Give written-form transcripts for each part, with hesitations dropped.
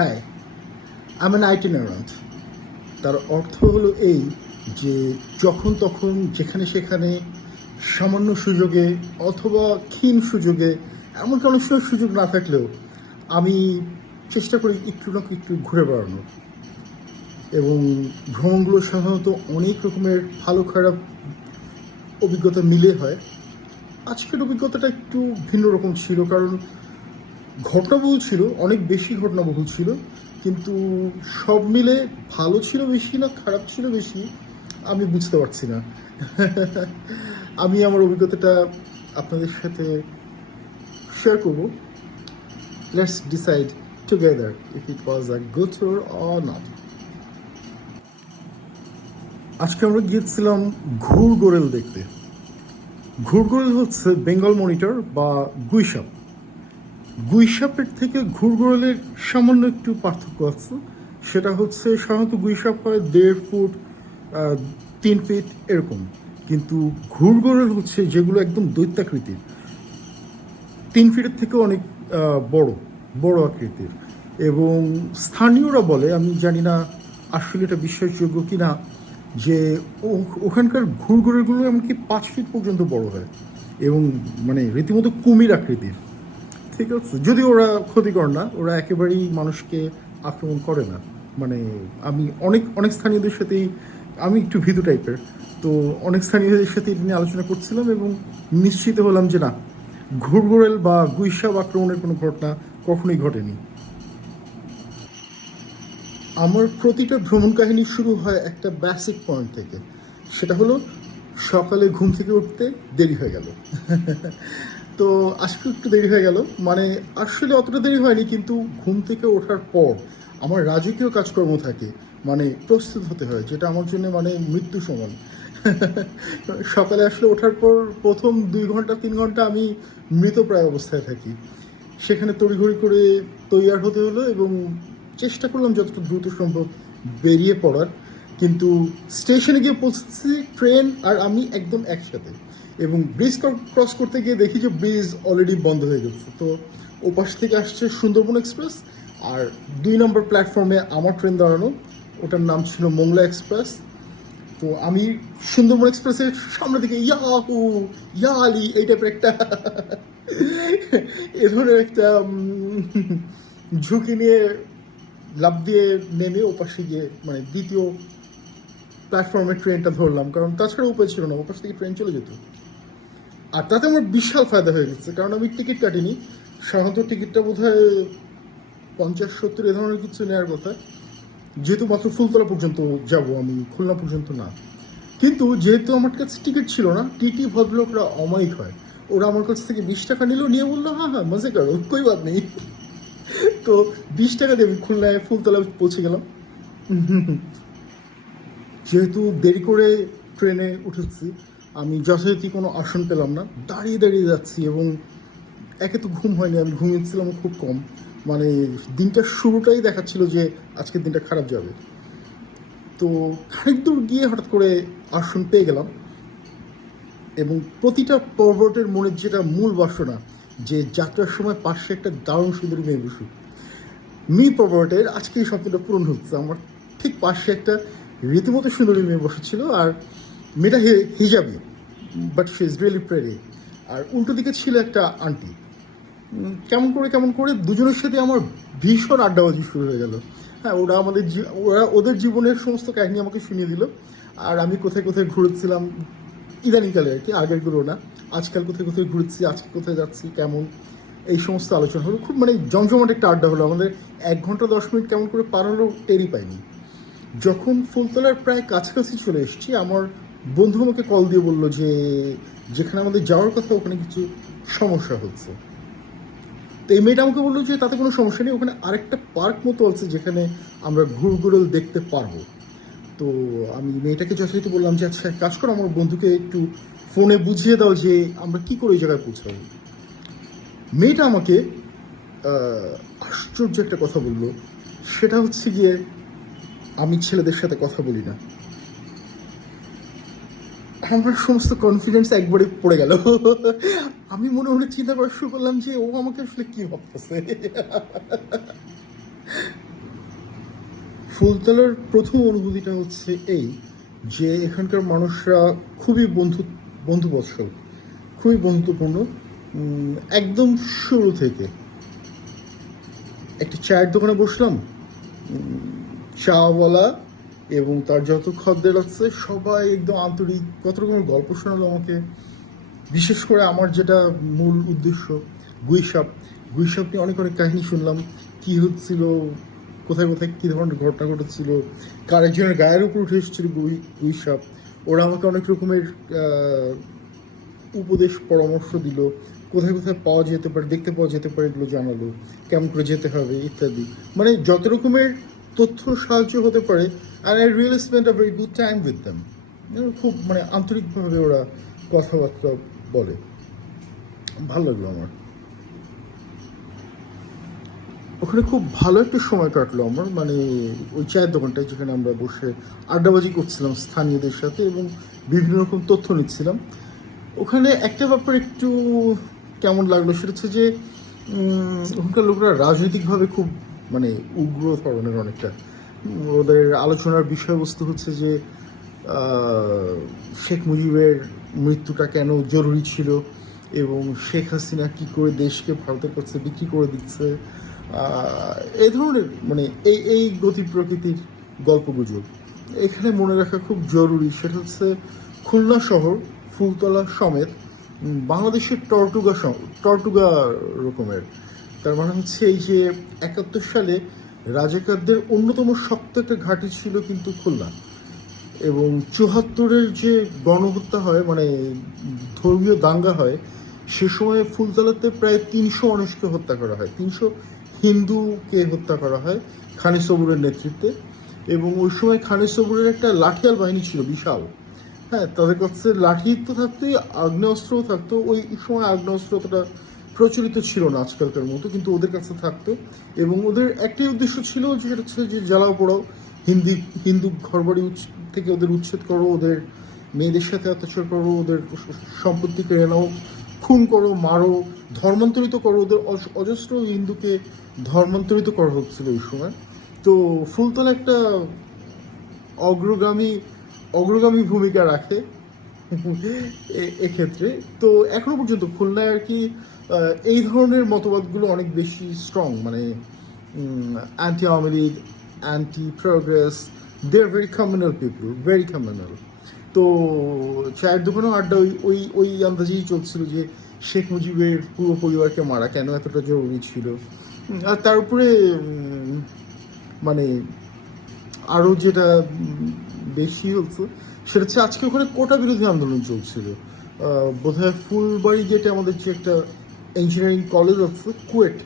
High, I N আইটিনারেন্ট। তার অর্থ হলো এই যে যখন তখন যেখানে সেখানে সামান্য সুযোগে অথবা ক্ষীণ সুযোগে, এমনকি অনেক সময় সুযোগ না থাকলেও আমি চেষ্টা করি একটু না একটু ঘুরে বেড়ানোর। এবং ভ্রমণগুলো সাধারণত অনেক রকমের ভালো খারাপ অভিজ্ঞতা মিলে হয়। আজকের অভিজ্ঞতাটা একটু ভিন্ন রকম ছিল, কারণ ঘটনাবহুল ছিল, অনেক বেশি ঘটনাবহুল ছিল, কিন্তু সব মিলে ভালো ছিল বেশি না খারাপ ছিল বেশি আমি বুঝতে পারছি না। আমি আমার অভিজ্ঞতাটা আপনাদের সাথে শেয়ার করব। Let's decide together if it was a good tour or not. আজকে আমরা গিয়েছিলাম ঘুরগোরেল দেখতে। ঘুরগোরেল হচ্ছে বেঙ্গল মনিটর বা গুইসাপ। গুইসাপের থেকে ঘুরগোরেলের সামান্য একটু পার্থক্য আছে। সেটা হচ্ছে সাধারণত গুইসাপ হয় 1.5 ফুট 3 ফিট এরকম, কিন্তু ঘুরগোরেল হচ্ছে যেগুলো একদম দৈত্যাকৃতির, 3 ফিটের থেকে অনেক বড় বড় আকৃতির। এবং স্থানীয়রা বলে, আমি জানি না আসলে এটা বিশ্বাসযোগ্য কি না, যে ওখানকার ঘুরঘুরেগুলো এমনকি 5 ফিট পর্যন্ত বড় হয় এবং মানে রীতিমতো কুমির আকৃতির। ঠিক আছে, যদি ওরা ক্ষতিকর না, ওরা একেবারেই মানুষকে আক্রমণ করে না। মানে আমি অনেক অনেক স্থানীয়দের সাথেই, আমি একটু ভীতু টাইপের, তো অনেক স্থানীয়দের সাথে এটা নিয়ে আলোচনা করছিলাম এবং নিশ্চিত হলাম যে না, ঘুরঘুরেল বা গুইসাপ আক্রমণের কোনো ঘটনা কখনোই ঘটেনি। আমার প্রতিটা ভ্রমণ কাহিনী শুরু হয় একটা বেসিক পয়েন্ট থেকে। সেটা হলো সকালে ঘুম থেকে উঠতে দেরি হয়ে গেল। তো আজকে একটু দেরি হয়ে গেল, মানে আসলে অতটা দেরি হয়নি, কিন্তু ঘুম থেকে ওঠার পর আমার রাজকীয় কাজকর্ম থাকে, মানে প্রস্তুত হতে হয়, যেটা আমার জন্য মানে মৃত্যু সমান। সকালে আসলে ওঠার পর প্রথম 2 ঘন্টা 3 ঘন্টা আমি মৃতপ্রায় অবস্থায় থাকি। সেখানে তড়িঘড়ি করে তৈয়ার হতে হলো এবং চেষ্টা করলাম যতটা দ্রুত সম্ভব বেরিয়ে পড়ার। কিন্তু স্টেশনে গিয়ে পৌঁছেছি ট্রেন আর আমি একদম একসাথে, এবং ব্রিজ ক্রস করতে গিয়ে দেখি যে ব্রিজ অলরেডি বন্ধ হয়ে গেছে। তো ওপাশ থেকে আসছে সুন্দরবন এক্সপ্রেস, আর 2 নম্বর প্ল্যাটফর্মে আমার ট্রেন দাঁড়ানো, ওটার নাম ছিল মোংলা এক্সপ্রেস। তো আমি সুন্দরবন এক্সপ্রেসের সামনে দিকে ইয়াহু ইয়া আলি এই টাইপের একটা এ ধরনের একটা ঝুঁকি নিয়ে লাফ দিয়ে নেমে ওপাশে গিয়ে মানে দ্বিতীয় প্ল্যাটফর্মে ট্রেনটা ধরলাম, কারণ তাছাড়া উপায় ছিল না, ওপাশ থেকে ট্রেন চলে যেত। আর তাতে আমার বিশাল ফায়দা হয়ে গেছে, কারণ আমি টিকিট কাটিনি। সাধারণত টিকিটটা বোধ হয় 50-70 এ ধরনের কিছু নেওয়ার কথা, যেহেতু মাত্র ফুলতলা পর্যন্ত যাব আমি, খুলনা পর্যন্ত না। কিন্তু যেহেতু আমার কাছে টিকিট ছিল না, টিটি ভদ্রলোকরা অমায়িক হয়, ওরা আমার কাছ থেকে 20 টাকা নিল, নিয়ে বললো হ্যাঁ হ্যাঁ মজা করো, কই বাদ নেই। তো 20 টাকা দিয়ে আমি খুলনায় ফুলতলা পৌঁছে গেলাম। যেহেতু দেরি করে ট্রেনে উঠেছি, আমি যথারীতি কোনো আসন পেলাম না, দাঁড়িয়ে দাঁড়িয়ে যাচ্ছি। এবং একে তো ঘুম হয়নি, আমি ঘুমিয়েছিলাম খুব কম, মানে দিনটার শুরুটাই দেখাচ্ছিল যে আজকের দিনটা খারাপ যাবে। তো খানিক দূর গিয়ে হঠাৎ করে আসন পেয়ে গেলাম, এবং প্রতিটা পর্বতের মনের যেটা মূল বাসনা, যে যাত্রার সময় পাশে একটা দারুণ সুন্দরী মেয়ে বসুক, পর্বতের আজকে এই স্বপ্নটা পূরণ হচ্ছে। আমার ঠিক পাশে একটা রীতিমতো সুন্দরী মেয়ে বসেছিল, আর মেয়েটা হিজাবি, but she is really pretty. আর উল্টো দিকে ছিল একটা আন্টি। কেমন করে দুজনের সাথে আমার ভীষণ আড্ডাবাজি শুরু হয়ে গেল। হ্যাঁ, ওরা ওদের জীবনের সমস্ত কাহিনী আমাকে শুনিয়ে দিল, আর আমি কোথায় কোথায় ঘুরেছিলাম ইদানিংকালে আর কি, আগেরগুলো না, আজকাল কোথায় কোথায় ঘুরেছি, আজকে কোথায় যাচ্ছি, কেমন, এই সমস্ত আলোচনা হলো। খুব মানে জমজমাট একটা আড্ডা হলো আমাদের। 1 ঘন্টা 10 মিনিট কেমন করে পার হলো টেরই পাইনি। যখন ফুলতলার প্রায় কাছাকাছি চলে এসেছি, আমার বন্ধু আমাকে কল দিয়ে বললো যে যেখানে আমাদের যাওয়ার কথা ওখানে কিছু সমস্যা হচ্ছে। তো এই মেয়েটা আমাকে বললো যে তাতে কোনো সমস্যা নেই, ওখানে আরেকটা পার্ক মতো আছে যেখানে আমরা ঘুরঘুরল দেখতে পারবো। তো আমি মেয়েটাকে যথাযথ বললাম যে আচ্ছা কাজ করো, আমার বন্ধুকে একটু ফোনে বুঝিয়ে দাও যে আমরা কী করে ওই জায়গায় পৌঁছাবো। মেয়েটা আমাকে আশ্চর্য একটা কথা বললো, সেটা হচ্ছে গিয়ে আমি ছেলেদের সাথে কথা বলি না। আমার সমস্ত কনফিডেন্স একবারে পড়ে গেল। আমি মনে চিন্তা করা শুরু করলাম যে ও আমাকে আসলে কি ভাবতেছে। ফুলতলার প্রথম অনুভূতিটা হচ্ছে এই যে এখানকার মানুষরা খুবই বন্ধুবৎসল, খুবই বন্ধুত্বপূর্ণ। একদম শুরু থেকে একটা চায়ের দোকানে বসলাম, চাওয়ালা এবং তার যত খদ্দের আছে সবাই একদম আন্তরিক, কত রকমের গল্প শোনালো আমাকে। বিশেষ করে আমার যেটা মূল উদ্দেশ্য, গুইসাপ গুইসাপ নিয়ে অনেক অনেক কাহিনী শুনলাম, কি হচ্ছিল, কোথায় কোথায় কী ধরনের ঘটনা ঘটেছিল, কার একজনের গায়ের উপর উঠে এসেছিল গুইসাপ। ওরা আমাকে অনেক রকমের উপদেশ পরামর্শ দিল, কোথায় কোথায় পাওয়া যেতে পারে, দেখতে পাওয়া যেতে পারে, এগুলো জানালো, কেমন করে যেতে হবে ইত্যাদি। মানে যত রকমের তথ্য সাহায্য হতে পারে। আর I really spend a very good time with them. খুব মানে আন্তরিকভাবে ওরা কথাবার্তা বলে, ভালো লাগলো আমার। ওখানে খুব ভালো একটা সময় কাটলো আমার, মানে ওই চায়ের দোকানটায় যেখানে আমরা বসে আড্ডাবাজি করছিলাম স্থানীয়দের সাথে এবং বিভিন্ন রকম তথ্য নিচ্ছিলাম। ওখানে একটা ব্যাপার একটু কেমন লাগলো, সেটা হচ্ছে যে ওখানকার লোকরা রাজনৈতিকভাবে খুব মানে উগ্র ধরনের অনেকটা। ওদের আলোচনার বিষয়বস্তু হচ্ছে যে শেখ মুজিবের মৃত্যুটা কেন জরুরি ছিল এবং শেখ হাসিনা কী করে দেশকে ভারতের কাছে বিক্রি করে দিচ্ছে, এই ধরনের মানে এই গতি প্রকৃতির গল্পগুজব এখানে মনে রাখা খুব জরুরি। সেটা হচ্ছে খুলনা শহর ফুলতলা সমেত বাংলাদেশের টর্টুগা রকমের। তার মানে হচ্ছে এই যে 71 সালে রাজাকারদের অন্যতম শক্ত একটা ঘাঁটি ছিল কিন্তু খুলনা, এবং 74-এর যে গণহত্যা হয় মানে ধর্মীয় দাঙ্গা হয়, সে সময় ফুলতলাতে প্রায় 300 মানুষকে হত্যা করা হয়, 300 হিন্দুকে হত্যা করা হয় খানি সবুরের নেতৃত্বে। এবং ওই সময় খানি সবুরের একটা লাঠিয়াল বাহিনী ছিল বিশাল। হ্যাঁ, তাদের কাছে লাঠি তো থাকতোই, আগ্নেয়াস্ত্রও থাকতো। ওই সময় আগ্নেয়াস্ত্র অতটা প্রচলিত ছিল না আজকালকার মতো, কিন্তু ওদের কাছে থাকতো। এবং ওদের একটাই উদ্দেশ্য ছিল, যে সেটা ছিল যে জ্বালাও পোড়াও, হিন্দু ঘরবাড়ি থেকে ওদের উচ্ছেদ করো, ওদের মেয়েদের সাথে অত্যাচার করো, ওদের সম্পত্তি কেড়ে নাও, খুন করো, মারো, ধর্মান্তরিত করো। ওদের অজস্র হিন্দুকে ধর্মান্তরিত করা হচ্ছিল ওই সময়। তো ফুলতলা একটা অগ্রগামী ভূমিকা রাখে এক্ষেত্রে। তো এখনো পর্যন্ত খুলনায় আর কি এই ধরনের মতবাদগুলো অনেক বেশি স্ট্রং, মানে anti Awami League, anti progress, they are very communal people, very communal. তো চায়ের দোকানেও আড্ডা ওই ওই ওই আন্দাজেই চলছিল যে শেখ মুজিবের পুরো পরিবারকে মারা কেন এতটা জরুরি ছিল। আর তার উপরে মানে আরও যেটা বেশি হচ্ছে সেটা হচ্ছে আজকে ওখানে কোটা বিরোধী আন্দোলন চলছিল। বোধহয় ফুলবাড়ি গেটে আমাদের যে একটা ইঞ্জিনিয়ারিং কলেজ আছে, KUET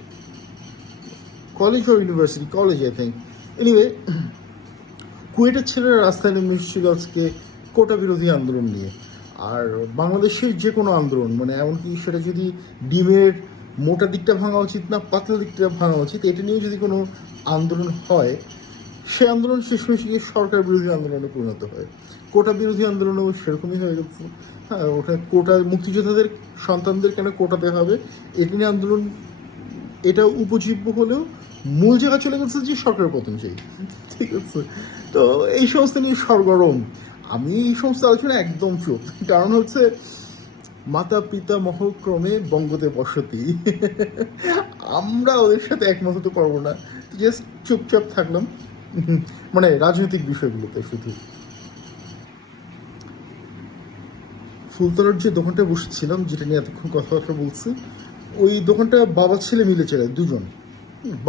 college or university college I think, anyway কুয়েটের ছেলেরা রাস্তায় নেমে এসেছিল আজকে কোটা বিরোধী আন্দোলন নিয়ে। আর বাংলাদেশের যে কোনো আন্দোলন, মানে এমনকি সেটা যদি ডিমের মোটা দিকটা ভাঙা উচিত না পাতলা দিকটা ভাঙা উচিত, এটা নিয়ে যদি কোনো আন্দোলন হয়, সে আন্দোলন শেষমেশে গিয়ে সরকার বিরোধী আন্দোলনে পরিণত হয়। কোটা বিরোধী আন্দোলনও সেরকমই হয়ে গেছে। হ্যাঁ, ওটা কোটা মুক্তিযোদ্ধাদের সন্তানদের কেন কোটাতে হবে, এটা নিয়ে আন্দোলন, এটা উপজীব্য হলেও মূল জায়গা চলে গেছে যে সরকারের পতন চাই। ঠিক আছে, তো এই সমস্ত নিয়ে সরগরম। আমি এই সমস্ত আলোচনা একদম চুপ, কারণ হচ্ছে মাতা পিতা মহক্রমে বঙ্গতে বসতি, আমরা ওদের সাথে একমত হতে পারবো না, জাস্ট চুপচাপ থাকলাম মানে রাজনৈতিক বিষয়গুলোতে শুধু। ফুলতলার যে দোকানটা বসেছিলাম, যেটা নিয়ে এতক্ষণ কথাবার্তা বলছি, ওই দোকানটা বাবা ছেলে মিলে চালায়, দুজন।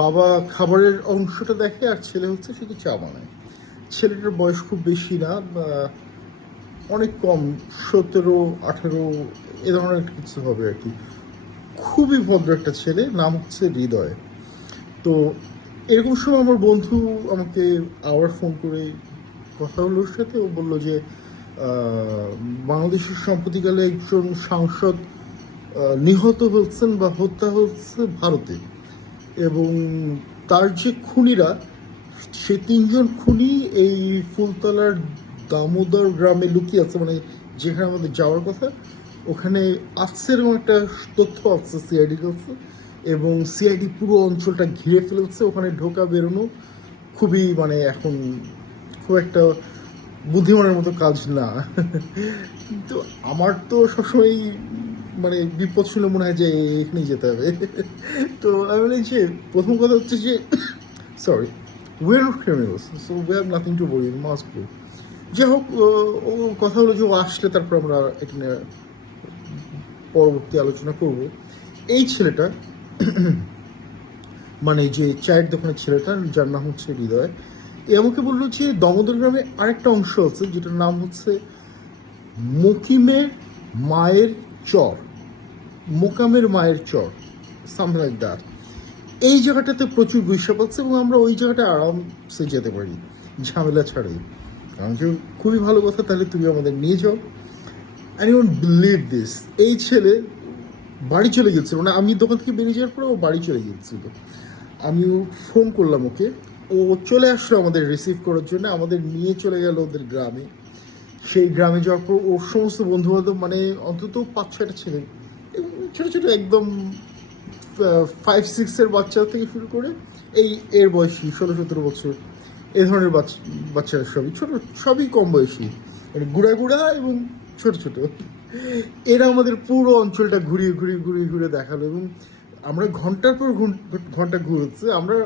বাবা খাবারের অংশটা দেখে আর ছেলে হচ্ছে শুধু চা বানায়। ছেলেটার বয়স খুব বেশি না, অনেক কম, 17-18 এ ধরনের কিছু হবে আর কি। খুবই ভদ্র একটা ছেলে, নাম হচ্ছে হৃদয়। তো এরকম সময় আমার বন্ধু আমাকে আবার ফোন করে কথা হলো ওর সাথে। ও বললো যে বাংলাদেশের সাম্প্রতিককালে একজন সাংসদ নিহত হচ্ছেন বা হত্যা হচ্ছে ভারতে, এবং তার যে খুনিরা, সে 3জন খুনি এই ফুলতলার দামোদর গ্রামে লুকিয়ে আছে, মানে যেখানে আমাদের যাওয়ার কথা ওখানে আসছে, এরকম একটা তথ্য আছে সিআইডির কাছে। এবং সিআইডি পুরো অঞ্চলটা ঘিরে ফেলেছে, ওখানে ঢোকা বেরোনো খুবই মানে এখন খুব একটা বুদ্ধিমানের মতো কাজ না। তো আমার তো সবসময় মানে বিপদ শুনে মনে হয় যে এখানেই যেতে হবে। তো আমি বলি যে প্রথম কথা হচ্ছে যে sorry, we are not criminals, so we have nothing to worry, must go. যাই হোক, ও কথা হলো যে ও আসলে তারপর আমরা এখানে পরবর্তী আলোচনা করব। এই ছেলেটা মানে যে চায়ের দোকানের ছেলেটা, যার নাম হচ্ছে হৃদয়, এ আমাকে বললো যে দামোদর গ্রামে আরেকটা অংশ আছে যেটার নাম হচ্ছে মকিমের মায়ের চর, মোকামের মায়ের চর, সামথিং লাইক দ্যাট। এই জায়গাটাতে প্রচুর গুইসাপ আছে এবং আমরা ওই জায়গাটা আরামসে যেতে পারি ঝামেলা ছাড়াই। আমি যে খুবই ভালো কথা, তাহলে তুমি আমাদের নিয়ে যাও। আই ডোন্ট বিলিভ দিস, এই ছেলে বাড়ি চলে গেছিল, মানে আমি দোকান থেকে বেরিয়ে যাওয়ার পরে ও বাড়ি চলে গিয়েছিল। আমি ফোন করলাম ওকে, ও চলে আসলো আমাদের রিসিভ করার জন্য, আমাদের নিয়ে চলে গেল ওদের গ্রামে। সেই গ্রামে যাওয়ার পর ওর সমস্ত বন্ধুবান্ধব, মানে অন্তত 5-6টা ছেলে, ছোটো ছোটো একদম 5-6-এর বাচ্চা থেকে শুরু করে এই এর বয়সী 16-17 বছর, এ ধরনের বাচ্চারা সবই ছোটো, সবই কম বয়সী, মানে গুড়া গুড়া এবং ছোটো ছোটো। এরা আমাদের পুরো অঞ্চলটা ঘুরিয়ে ঘুরিয়ে ঘুরিয়ে ঘুরে দেখালো এবং আমরা ঘন্টার পর ঘন্টা ঘুরেছে, আমরা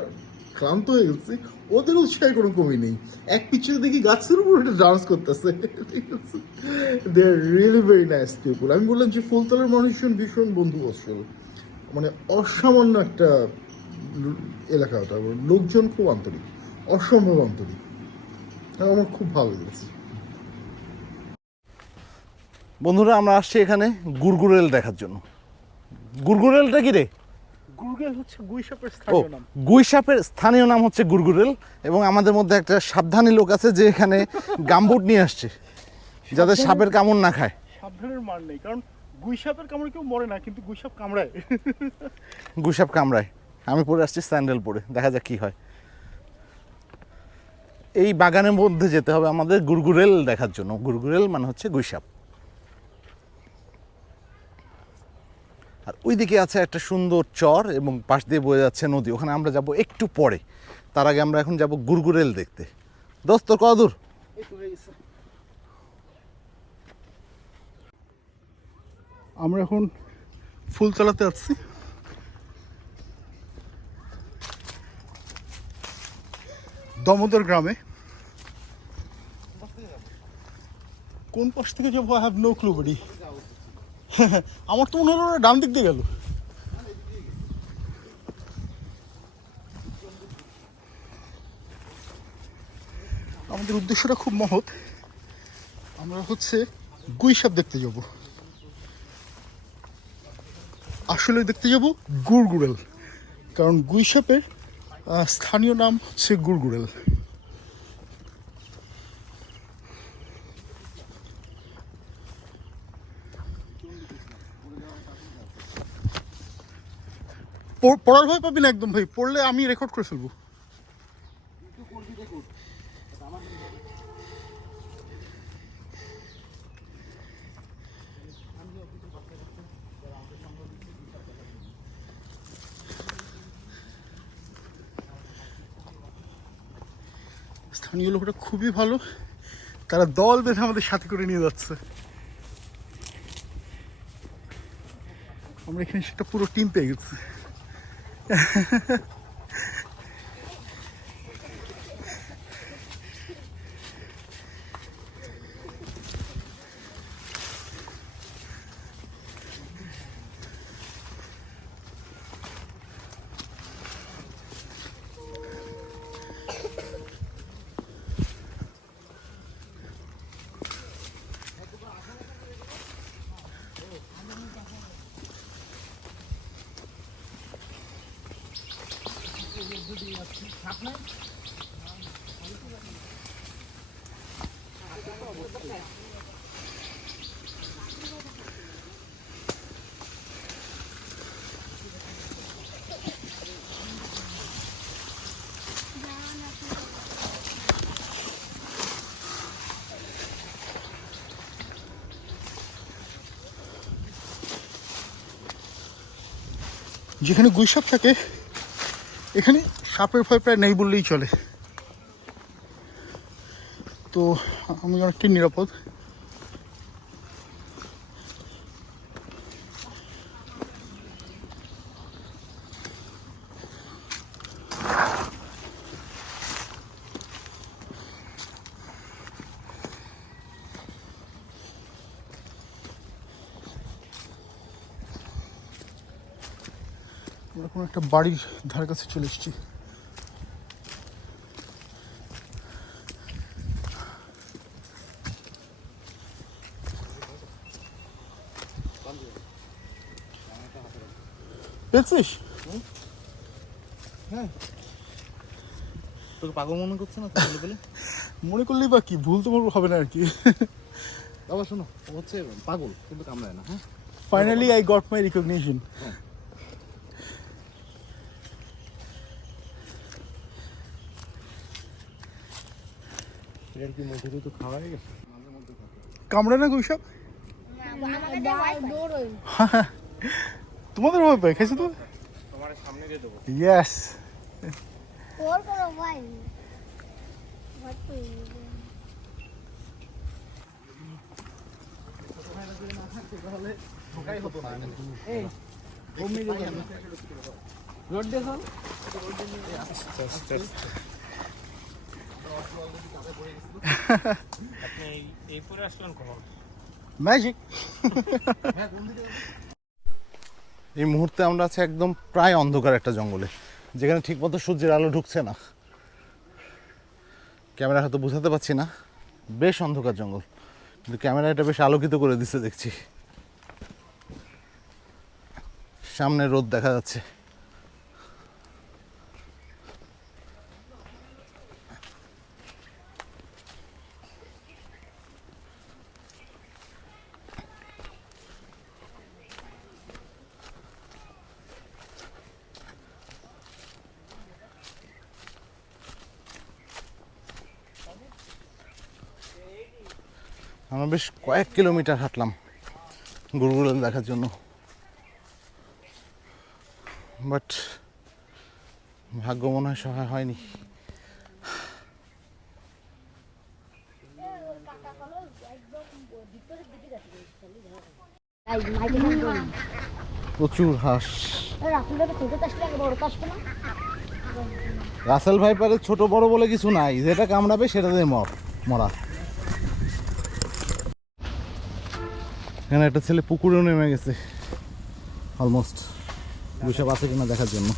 ক্লান্ত হয়ে গেছি। ওদের উৎসাহে কোনো কমি নেই, এক পিছনে দেখি গাছের উপর একটা ডান্স করতেছে, ঠিক আছে। দে আর রিয়েলি ভেরি নাইস পিপুল। আমি বললাম যে ফুলতলার মানুষজন ভীষণ বন্ধু বৎসল, মানে অসামান্য একটা এলাকা, ওটা লোকজন খুব আন্তরিক, অসম্ভব আন্তরিক, আমার খুব ভালো লেগেছে। বন্ধুরা, আমরা আসছি এখানে গুড়গুড়েল দেখার জন্য। গুড়গুড়েলটা কি রে? গুড়গুড়েল হচ্ছে গুইসাপের ও, স্থানীয় নাম। গুইসাপের স্থানীয় নাম হচ্ছে গুড়গুড়েল এবং আমাদের মধ্যে একটা সাবধানী লোক আছে যে এখানে গামবুট নিয়ে আসছে যাতে সাপের কামড় না খায়। সাবধানের মার নেই, কারণ গুইসাপের কামড়ে কেউ মরে না, কিন্তু গুইসাপ কামড়ায়। গুইসাপ কামড়ায়। আমি পরে আসছি স্যান্ডেল পরে, দেখা যাক কি হয়। এই বাগানের মধ্যে যেতে হবে আমাদের গুড়গুড়েল দেখার জন্য। গুড়গুড়েল মানে হচ্ছে গুইসাপ। আর ওইদিকে আছে একটা সুন্দর চর এবং পাশ দিয়ে বয়ে যাচ্ছে নদী, ওখানে আমরা যাব একটু পরে। তার আগে আমরা এখন যাব গুড়গুড়েল দেখতে। দোস্ত, তোর কত দূর? আমরা এখন ফুলতলাতে আছি। দামোদর গ্রামে। কোন পাশ থেকে যাবো আই হ্যাভ নো ক্লু বাড়ি। আমার তো মনে হলো ওরা ডান দিক দিয়ে গেল। আমাদের উদ্দেশ্যটা খুব মহৎ, আমরা হচ্ছে গুইসাপ দেখতে যাব। আসলে দেখতে যাব গুড়গুড়েল, কারণ গুইসাপের স্থানীয় নাম হচ্ছে গুড়গুড়েল। পড়ার ভয় পাবি না একদম ভাই, পড়লে আমি রেকর্ড করে ফেলবো। স্থানীয় লোকটা খুবই ভালো, তারা দল বেঁধে আমাদের সাথে করে নিয়ে যাচ্ছে। আমরা এখানে সেটা পুরো টিম পেয়ে গেছি। যেখানে গুইসাপ থাকে এখানে সাপের ভয় প্রায় নেই বললেই চলে। তো আমি অনেকটাই নিরাপদ। আমরা কোনো একটা বাড়ির ধার কাছে চলে এসেছি। পেয়েছিস? হ্যাঁ, তোকে পাগল মনে করছে না বলে বলে? মনে করলেই বা কি, ভুল তোমার হবে না আর কি। বাবা শোনো, ও হচ্ছে পাগল কিন্তু কামড়ায় না। হ্যাঁ, finally I got my recognition. এর কি মধ্যে তো খাওয়া হয়ে গেছে। কামড়ে না গৈসব? তোমাদের ভয় পাই খাইছো তো? তোমার সামনে দিয়ে দেবো। ইয়েস। ম্যাজিক। এই মুহূর্তে আমরা আছি একদম প্রায় অন্ধকার একটা জঙ্গলে, যেখানে ঠিকমতো সূর্যের আলো ঢুকছে না। ক্যামেরা হয়তো বোঝাতে পারছি না, বেশ অন্ধকার জঙ্গল, কিন্তু ক্যামেরা এটা বেশ আলোকিত করে দিচ্ছে দেখছি। সামনে রোদ দেখা যাচ্ছে। আমরা বেশ কয়েক কিলোমিটার হাঁটলাম গুরগুরাল দেখার জন্য, বাট ভাগ্য মনে হয় সহায় হয়নি। প্রচুর হাঁস। রাসেল ভাইপারের ছোট বড় বলে কিছু নাই, যেটা কামড়াবে সেটা দিয়ে মরা। এখানে একটা ছেলে পুকুরেও নেমে গেছে অলমোস্ট, বসে আছে কিনা দেখার জন্য।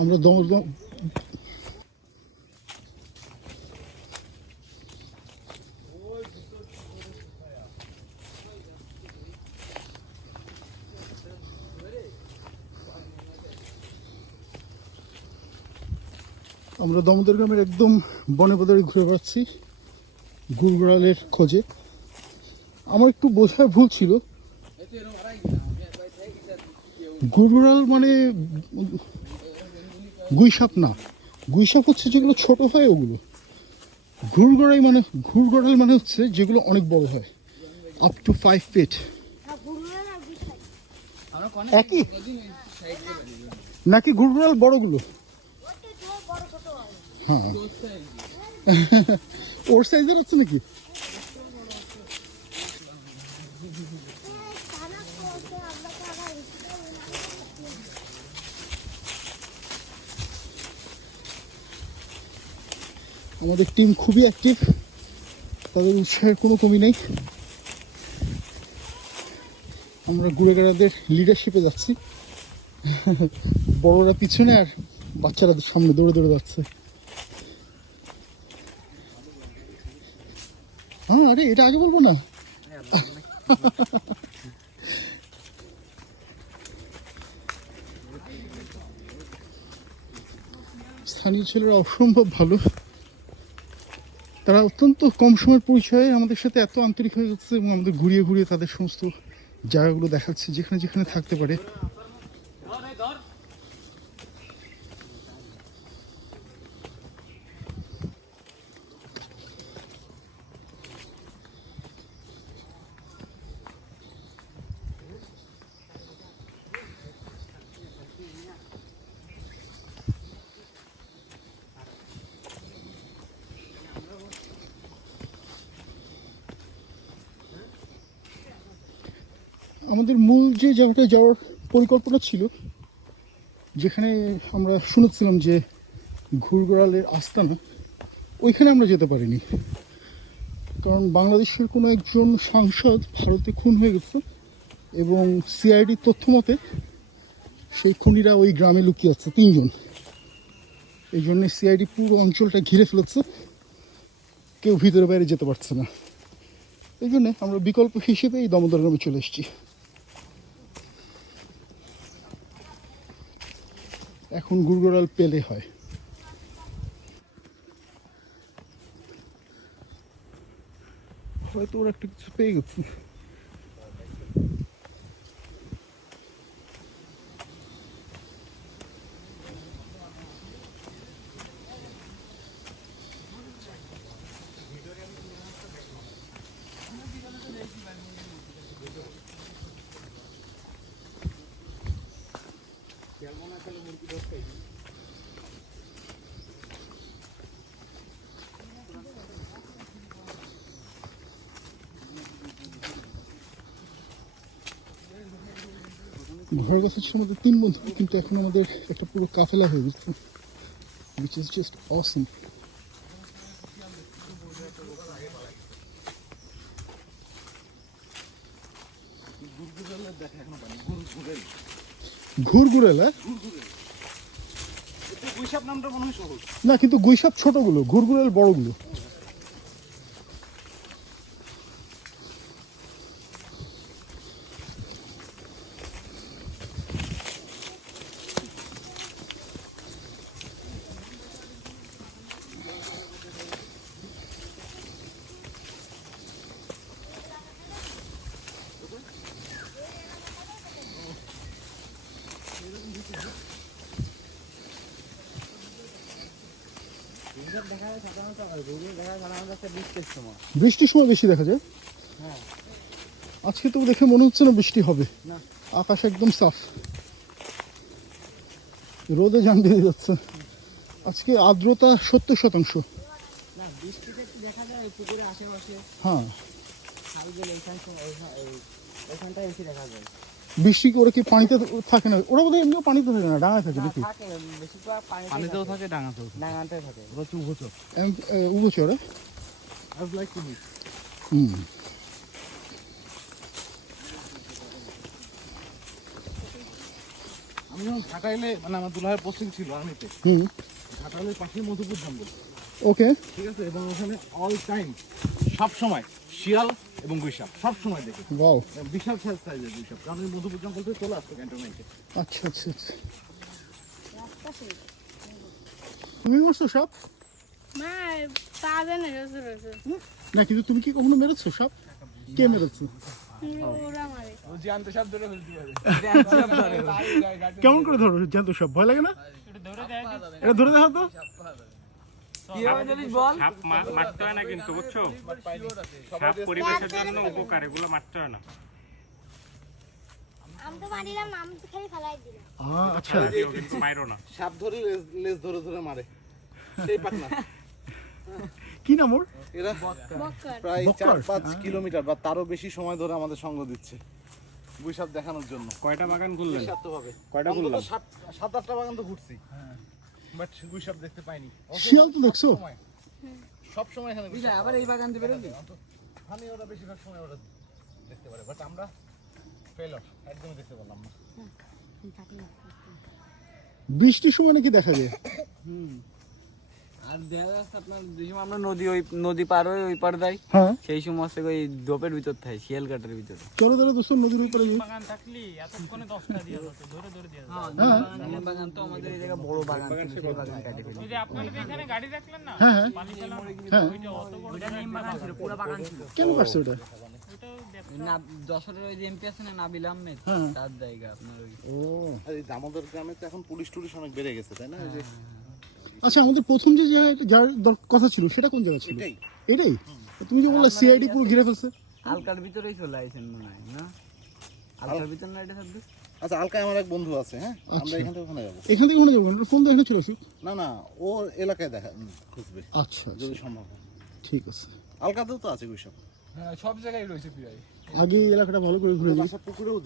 আমরা দমদম আমরা দামোদর গ্রামের একদম বনে বদরে ঘুরে বেড়াচ্ছি গুরগুরালের খোঁজে। আমার একটু বোঝার ভুল ছিল, গুরগুরাল মানে গুইসাপ না, গুইসাপ হচ্ছে যেগুলো ছোট হয় ওগুলো। ঘুরগড়াল মানে হচ্ছে যেগুলো অনেক বড় হয়, আপ টু 5 ফিট। একই নাকি ঘুরগড়াল বড়গুলো? হ্যাঁ, ওর সাইজের হচ্ছে নাকি? আমাদের টিম খুবই অ্যাক্টিভ, তাদের উৎসাহের কোনো কমি নেই। আমরা ঘুরেগাড়াদের লিডারশিপে যাচ্ছি, বড়রা পিছনে আর বাচ্চারা সামনে দৌড়ে দৌড়ে যাচ্ছে। হ্যাঁ, আরে এটা আগে বলবো না? স্থানীয় ছেলেরা অসম্ভব ভালো, তারা অত্যন্ত কম সময়ের পরিচয়ে আমাদের সাথে এত আন্তরিক হয়ে যাচ্ছে এবং আমাদের ঘুরিয়ে ঘুরিয়ে তাদের সমস্ত জায়গাগুলো দেখাচ্ছে যেখানে যেখানে থাকতে পারে। আমাদের মূল যে জায়গাটায় যাওয়ার পরিকল্পনা ছিল, যেখানে আমরা শুনেছিলাম যে ঘুরঘোরালের আস্তানা, ওইখানে আমরা যেতে পারিনি। কারণ বাংলাদেশের কোনো একজন সাংসদ ভারতে খুন হয়ে গেছে এবং সিআইডির তথ্য মতে সেই খুনিরা ওই গ্রামে লুকিয়ে আছে 3 জন। এই জন্য সিআইডি পুরো অঞ্চলটা ঘিরে ফেলেছে, কেউ ভিতরে বাইরে যেতে পারছে না। এই জন্যে আমরা বিকল্প হিসেবে এই দামোদর গ্রামে চলে এসেছি। এখন ঘুরঘোরাল পেলে হয়। হয়তো ওরা একটা কিছু পেয়ে গেছে। ঘরের কাছে ছিল আমাদের 3 বন্ধু, কিন্তু এখন আমাদের একটা পুরো কাফেলা হয়ে গেছে, which is just awesome. ঘুরঘুরেল, হ্যাঁ? গুইসাপ নামটা মনে হয় সহজ। না, কিন্তু গুইসাপ ছোটগুলো, ঘুরঘুরেল বড়গুলো। বৃষ্টির সময় বেশি দেখা যায়। আজকে তো দেখে মনে হচ্ছে না বৃষ্টি হবে, আকাশ একদম সাফ, রোদে জান বেরিয়ে যাচ্ছে। আজকে আর্দ্রতা 70%। হ্যাঁ, বৃষ্টি ওরা কি পানিতে থাকে না? ওরা বোধহয় এমনিও পানিতে থাকে না, ডাঙায় থাকে নাকি? পানিতেও থাকে, ডাঙাতেও থাকে। ওরা হচ্ছে উভচর। উভচর। আমি যখন ঘাটাইলে, মানে আমার দুলাভাইয়ের পোস্টিং ছিল আর্মিতে, ঘাটাইলের পাশেই মধুপুর জঙ্গল। ওকে, ঠিক আছে, এবং ওখানে অল টাইম সব সময় শিয়াল এবং গুইসাপ সব সময় দেখি। ওয়াও, বিশাল সাইজের গুইসাপ, কারণ এই মধুপুর জঙ্গল থেকে চলে আসতো ক্যান্টনমেন্টে। আচ্ছা আচ্ছা আচ্ছা। তুমি মারছো সাপ? না, কিন্তু তুমি কি কখনো মেরেছো সাপ? কে মেরেছো? কেমন করে ধরো জ্যান্ত সাপ? ভয় লাগে না? এটা ধরে দেখা তো। সাপ মারতে হয় না কিন্তু, বুঝছো? সাপ পরিবেশের জন্য উপকার, এগুলো মারতে হয় না। আচ্ছা, কিন্তু মাইরো না। সাপ ধরে লেজ ধরে ধরে মারে, সেই পাকনা। কি নাম ওর? এরা প্রায় 4-5 কিলোমিটার বা তারও বেশি সময় ধরে আমাদের সঙ্গ দিচ্ছে গুইসাপ দেখানোর জন্য। কয়টা বাগান ঘুরলেন? কয়টা ঘুরলাম? 7-8টা বাগান তো ঘুরছি, বাট গুইসাপ দেখতে পাইনি। শিয়াল তো দেখছো? সব সময় এখানে গুইসাপ। আবার এই বাগান দিয়ে বেরোলি? আমি ওরা বেশিরভাগ সময় ওরা দেখতে পারে, বাট আমরা ফেলার একদমই দেখতে পারলাম না। বৃষ্টির সময় নাকি দেখা যায়। আর দেখা যাচ্ছে আপনার যে সময় আমরা নদী পার হয়ে ওই পার যাই, হ্যাঁ, সেই সময় ওই ধোপের ভিতর থাকে, শিয়াল কাটার ভিতরে। চলো দাঁড়া দোস্ত, নদীর উপরে যাই। বাগান থাকলি এতক্ষণে 10টা দিয়ে হতো, ধরে ধরে দিয়ে হতো। হ্যাঁ, বাগান তো আমাদের এই জায়গায় বড় বাগান ছিল, সেই বাগান কাটে ফেলি। ওই যে আপনারা যে এখানে গাড়ি রাখলেন না, হ্যাঁ, পানি চালানো, হ্যাঁ। ওইটা অত বড় ওইটা নিম বাগান ছিল, পুরো বাগান ছিল। কেন পারছো ওটা? ওইটাও না, যশোরের ওই যে এমপি আছে না, নাবিল আহমেদ, হ্যাঁ। তার জায়গা আপনার ওই। ও আর এই দামোদর গ্রামে তো এখন পুলিশ টুলিশ অনেক বেড়ে গেছে, তাই না? এই যে আচ্ছা, আমাদের প্রথম যে জায়গাটা যার কথা ছিল সেটা কোন জায়গা ছিল? এটাই। এটাই? তুমি যে বললে সিআইডি পুরো ঘিরে ফেলছে। আলকার ভিতরেই চলে আইছেন মনে হয় না? আলকার ভিতর না এটা থাকবে? আচ্ছা, আলকায় আমার এক বন্ধু আছে, হ্যাঁ, আমরা আচ্ছা। এখান থেকে ওখানে যাবো। এখান থেকে ওখানে যাবো, ফোন তো এখানে চলে আসুক। না না, ও এলাকায় খুঁজবে আচ্ছা আচ্ছা, যদি সম্ভব হয়। ঠিক আছে। আলকাতেও তো আছে গুইসাপ। হ্যাঁ, সব জায়গায় রয়েছে প্রায়। আগে এই এলাকাটা ভালো করে ঘুরে দিই। বাসা পুকুরেও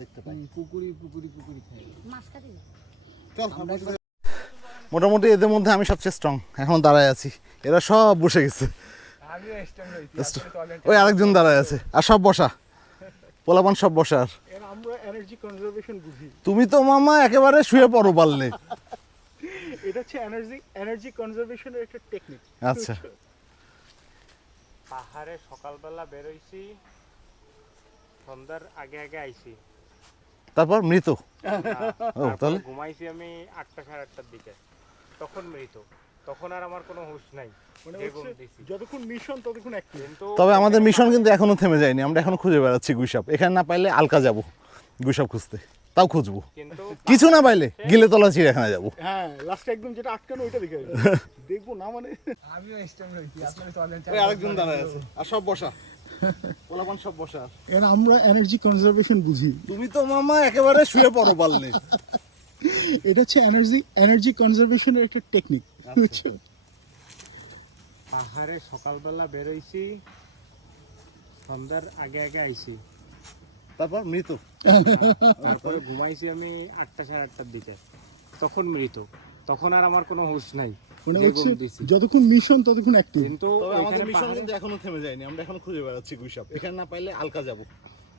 দেখতে পাই। পুকুরি খাই। চল মোটামুটি এদের মধ্যে আমি সবচেয়ে স্ট্রং, এখন দাঁড়ায় আছি, এরা সব বসে গেছে। আমিও স্ট্রং হইছি। ওই আরেকজন দাঁড়ায় আছে, আর সব বসা, পোলাপান সব বসা। আর আমরা এনার্জি কনজারভেশন বুঝি। তুমি তো মামা একেবারে শুয়ে পড়ো পারলে। এটা হচ্ছে এনার্জি কনজারভেশনের একটা টেকনিক। আচ্ছা, পাহাড়ে সকালবেলা বেরোইছি, সন্ধ্যার আগে আগে আইছি। তারপর মৃত। ও তারপর তাহলে ঘুমাইছি আমি 8টা সাড়ে 8টার দিকে, তখন মৃত। তখন আর আমার কোনো হুঁশ নাই, মানে যে হচ্ছে ঘুম দিছি। যতক্ষণ মিশন ততক্ষণ অ্যাক্টিভ। কিন্তু তবে আমাদের মিশন কিন্তু এখনো থেমে যায়নি, আমরা এখনো খুঁজে বেড়াচ্ছি গুইসাপ। এখানে না পাইলে আলকা যাব গুইসাপ খুঁজতে, তাও খুঁজবো। কিন্তু কিছু না পাইলে গিলেতলা চিড়িয়াখানা যাবো। হ্যাঁ, লাস্টে একদম যেটা আটকানো ওইটা দেখে দেখবো না মানে। আমিও স্ট্রং হইছি। আপনারা চলেন। ওই আরেকজন দাঁড়ায় আছে, আর সব বসা, পোলাপান সব বসা। এর আমরা এনার্জি কনজারভেশন বুঝি। তুমি তো মামা একেবারে শুয়ে পড়ো পারলে। এটা হচ্ছে এনার্জি কনজারভেশনের একটা টেকনিক। বুঝছো? পাহাড়ে সকালবেলা বেরোইছি, সন্ধ্যার আগে আগে আইছি। তারপর মৃত। তারপরে ঘুমাইছি আমি 8টা সাড়ে 8টার দিকে, তখন মৃত। তখন আর আমার কোনো হুঁশ নাই, মানে যে হচ্ছে ঘুম দিছি। যতক্ষণ মিশন ততক্ষণ অ্যাক্টিভ। কিন্তু তবে আমাদের এখানে মিশন পাহাড়ে- কিন্তু এখনো থেমে যায়নি, আমরা এখনো খুঁজে বেড়াচ্ছি গুইসাপ। এখানে না পাইলে আলকা যাব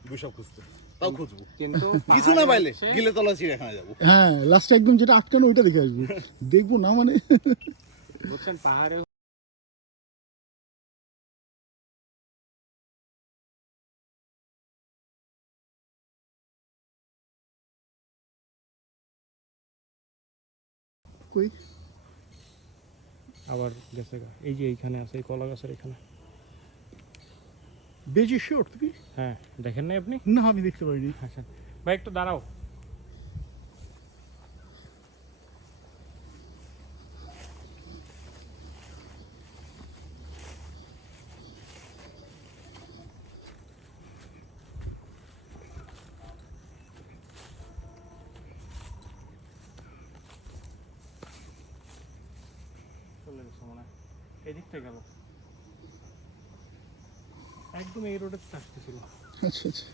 গুইসাপ খুঁজতে, তাও খুঁজবো। কিন্তু কিছু না পাইলে পাহাড়ে গিলেতলা চিড়িয়াখানা যাবো। হ্যাঁ, লাস্টে একদম যেটা আটকানো ওইটা দেখে আসবো। দেখবো না মানে। বুঝছেন, পাহাড়ে কই আবার গেছে গা। এই যে এইখানে আছে, এই কলা গাছের এখানে। বেজি শিওর তুমি? হ্যাঁ, দেখেন নাই আপনি? না, আমি দেখতে পারিনি। আচ্ছা ভাই, একটু দাঁড়াও। চলে গেছে মনে হয়, এদিক থেকে গেল, একদম এই রোডে আসতেছিল। আচ্ছা আচ্ছা।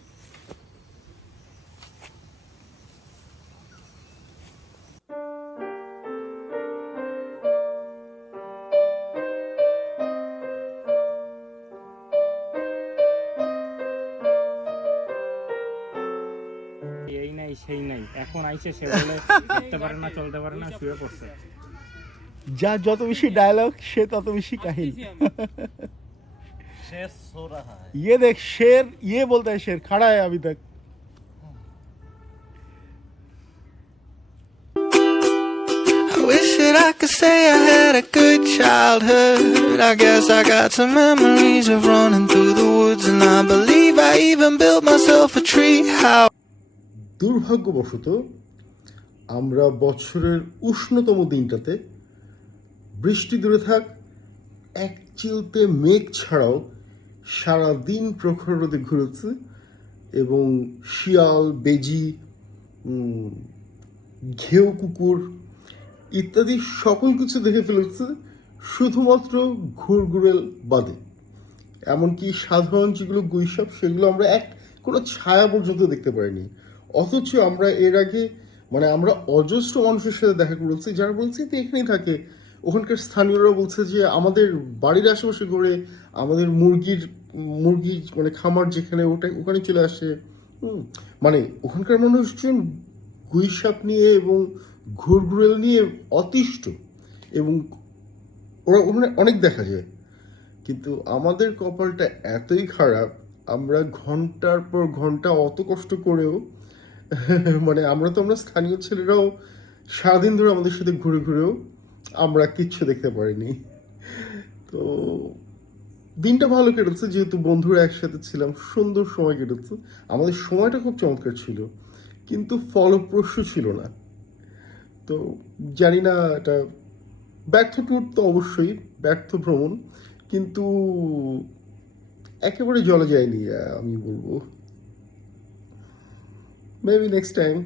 এই নাই সেই নাই, এখন আইছে সে বলে উঠতে পারে না, চলতে পারে না, শুয়ে পড়ছে। যা যত বেশি ডায়লগ সে তত বেশি কাহিনী। শেষ हो रहा है। ये देख शेर, ये बोलता है शेर खड़ा है अभी तक। I wish that I could say I had a good childhood. I guess I got some memories of running through the woods, and I believe I even built myself a tree house. দুর্ভাগ্যবশত আমরা বছরের উষ্ণতম দিনটাতে, বৃষ্টি দূরে থাক, এক চিলতে মেঘ ছাড়াও সারাদিন প্রখর রোদে ঘুরেছে এবং শিয়াল, বেজি, ঘেউ কুকুর ইত্যাদি সকল কিছু দেখে ফেলেছে, শুধুমাত্র ঘুরঘুরেল বাদে। এমনকি সাধারণ যেগুলো গুইসাপ সেগুলো আমরা কোনো ছায়া পর্যন্ত দেখতে পাইনি। অথচ আমরা এর আগে মানে আমরা অজস্র মানুষের সাথে দেখা করেছি যারা বলছে তো এখানেই থাকে। ওখানকার স্থানীয়রা বলছে যে আমাদের বাড়ির আশেপাশে ঘুরে আমাদের মুরগি মানে খামার যেখানে ওখানে চলে আসে। মানে ওখানকার মানুষজন গুইসাপ নিয়ে এবং ঘুরঘুরেল নিয়ে অতিষ্ঠ এবং ওরা ওখানে অনেক দেখা যায়। কিন্তু আমাদের কপালটা এতই খারাপ, আমরা ঘন্টার পর ঘন্টা অত কষ্ট করেও মানে আমরা স্থানীয় ছেলেরাও সারাদিন ধরে আমাদের সাথে ঘুরে ঘুরেও আমরা কিচ্ছু দেখতে পারিনি। তো দিনটা ভালো কেটেছে, যেহেতু বন্ধুরা একসাথে ছিলাম, সুন্দর সময় কেটেছে। আমাদের সময়টা খুব চমৎকার ছিল, কিন্তু ফলপ্রসূ ছিল না। তো জানি না, এটা ব্যর্থ ট্যুর তো অবশ্যই, ব্যর্থ ভ্রমণ, কিন্তু একেবারে জলে যায়নি আমি বলবো। Maybe next time.